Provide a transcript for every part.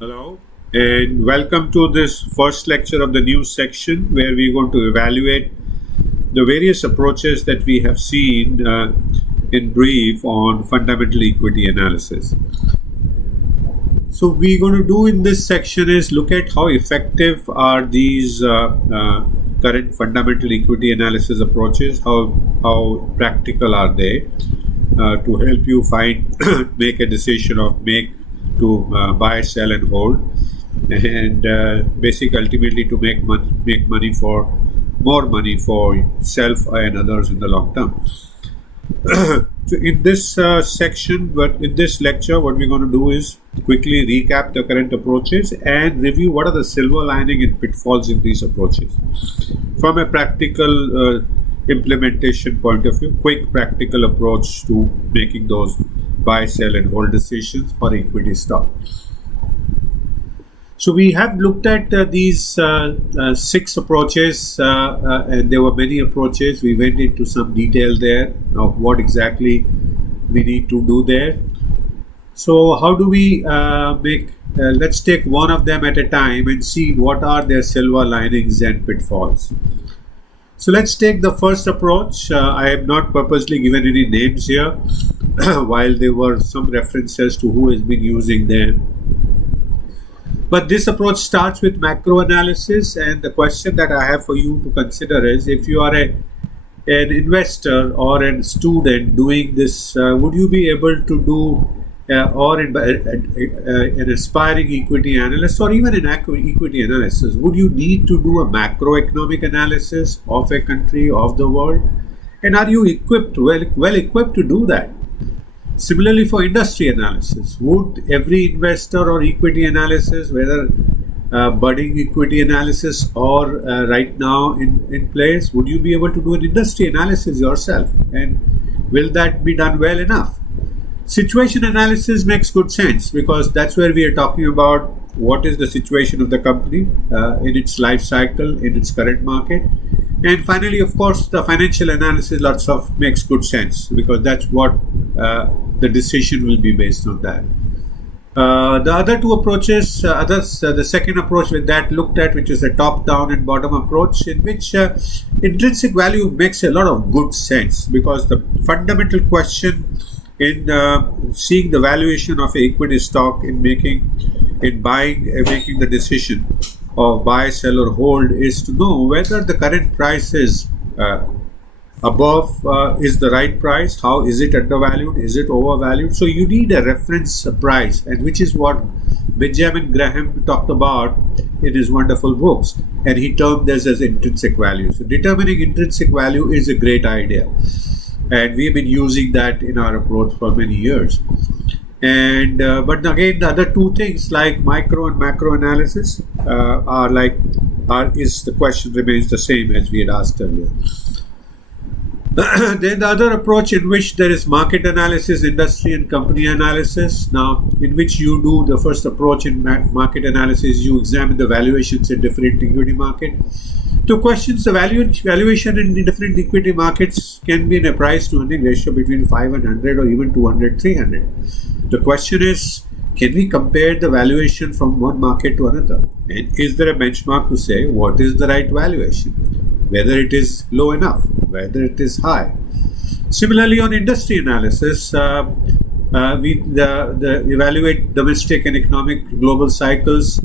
Hello, and welcome to this first lecture of the new section where we're going to evaluate the various approaches that we have seen in brief on fundamental equity analysis. So, we're going to do in this section is look at how effective are these current fundamental equity analysis approaches, how practical are they to help you find make a decision of make to buy, sell, and hold, and basically ultimately to make money for more money for self and others in the long term. So in this section, but in this lecture, what we're going to do is quickly recap the current approaches and review what are the silver lining and pitfalls in these approaches from a practical implementation point of view. Quick practical approach to making those buy, sell, and hold decisions for equity stock. So we have looked at these six approaches, and there were many approaches. We went into some detail there of what exactly we need to do there. So how do we let's take one of them at a time and see what are their silver linings and pitfalls. So let's take the first approach. I have not purposely given any names here, while there were some references to who has been using them. But this approach starts with macro analysis, and the question that I have for you to consider is, if you are an investor or a student doing this, would you be able to do, or an aspiring equity analyst or even an equity analysis, would you need to do a macroeconomic analysis of a country, of the world? And are you well equipped to do that? Similarly, for industry analysis, would every investor or equity analysis, whether budding equity analysis or right now in place, would you be able to do an industry analysis yourself? And will that be done well enough? Situation analysis makes good sense because that's where we are talking about what is the situation of the company in its life cycle, in its current market. And finally, of course, the financial analysis makes good sense because that's what the decision will be based on that. The other two approaches, the second approach with that looked at, which is a top-down and bottom approach, in which intrinsic value makes a lot of good sense because the fundamental question in seeing the valuation of equity stock making the decision of buy, sell, or hold is to know whether the current price is is the right price. How is it undervalued? Is it overvalued? So you need a reference price, and which is what Benjamin Graham talked about in his wonderful books, and he termed this as intrinsic value. So determining intrinsic value is a great idea, and we've been using that in our approach for many years. And but again, the other two things like micro and macro analysis the question remains the same as we had asked earlier. Then the other approach in which there is market analysis, industry and company analysis. Now, in which you do the first approach in market analysis, you examine the valuations in different equity market. The questions, the valuation in different equity markets can be in a price to earning ratio between 5 and 100 or even 200, 300. The question is, can we compare the valuation from one market to another? And is there a benchmark to say what is the right valuation? Whether it is low enough, whether it is high. Similarly, on industry analysis, we evaluate domestic and economic global cycles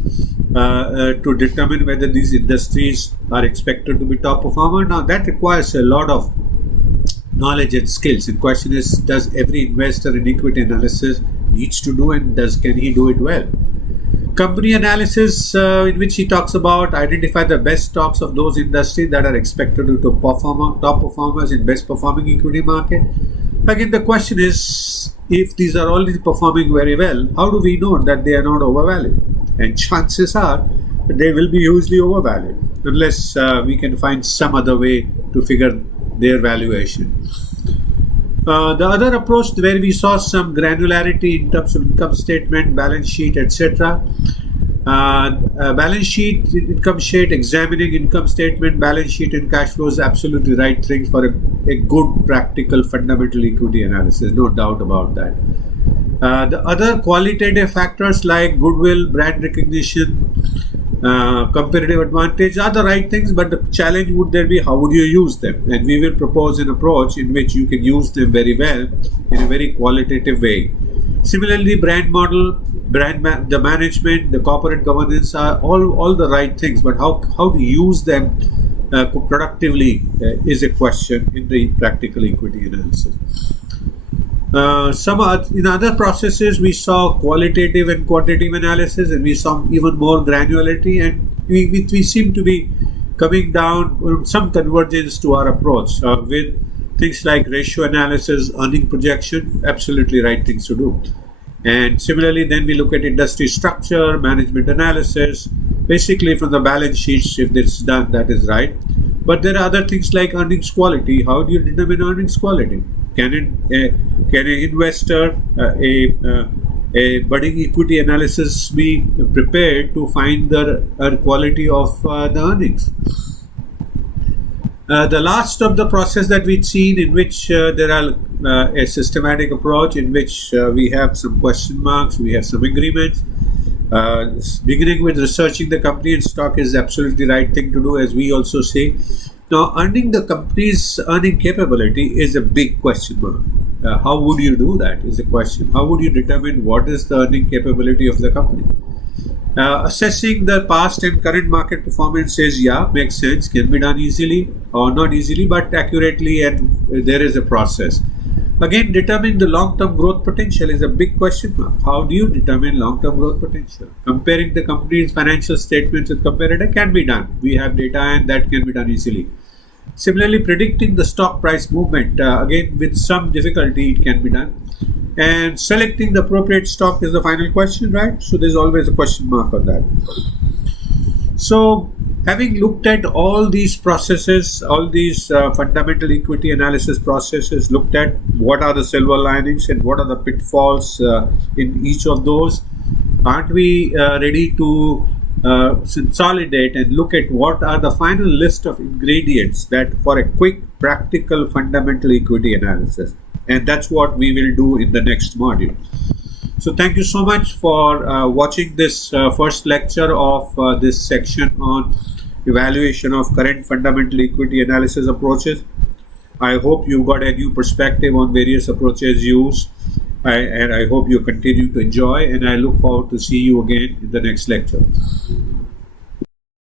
to determine whether these industries are expected to be top performer. Now, that requires a lot of knowledge and skills. The question is, does every investor in equity analysis needs to do, and can he do it well? Company analysis, in which he talks about identify the best stocks of those industries that are expected to top performers in best performing equity market. Again, the question is, if these are already performing very well, how do we know that they are not overvalued? And chances are they will be hugely overvalued unless we can find some other way to figure their valuation. The other approach where we saw some granularity in terms of income statement, balance sheet, etc. Balance sheet, income sheet, examining income statement, balance sheet, and cash flow is absolutely right thing for a good practical fundamental equity analysis, no doubt about that. The other qualitative factors like goodwill, brand recognition, competitive advantage are the right things, but the challenge would there be how would you use them? And we will propose an approach in which you can use them very well in a very qualitative way. Similarly, brand model, the management, the corporate governance are all the right things, but how to use them productively is a question in the practical equity analysis. In other processes, we saw qualitative and quantitative analysis, and we saw even more granularity, and we seem to be coming down some convergence to our approach with things like ratio analysis, earning projection, absolutely right things to do. And similarly, then we look at industry structure, management analysis, basically from the balance sheets, if it's done, that is right. But there are other things like earnings quality. How do you determine earnings quality? Can an investor, a budding equity analysis be prepared to find the quality of the earnings? The last of the process that we've seen in which there are a systematic approach in which we have some question marks, we have some agreements. Beginning with researching the company and stock is absolutely the right thing to do, as we also say. Now, earning the company's earning capability is a big question mark. How would you do that is a question. How would you determine what is the earning capability of the company? Assessing the past and current market performance says, yeah, makes sense, can be done easily or not easily, but accurately, and there is a process. Again, determining the long-term growth potential is a big question mark. How do you determine long-term growth potential? Comparing the company's financial statements with competitor can be done. We have data and that can be done easily. Similarly, predicting the stock price movement, again, with some difficulty, it can be done. And selecting the appropriate stock is the final question, right? So there's always a question mark on that. So, having looked at all these processes, all these fundamental equity analysis processes, looked at what are the silver linings and what are the pitfalls in each of those, aren't we ready to consolidate and look at what are the final list of ingredients that for a quick, practical fundamental equity analysis? And that's what we will do in the next module. So thank you so much for watching this first lecture of this section on evaluation of current fundamental equity analysis approaches. I hope you got a new perspective on various approaches used, and I hope you continue to enjoy, and I look forward to see you again in the next lecture.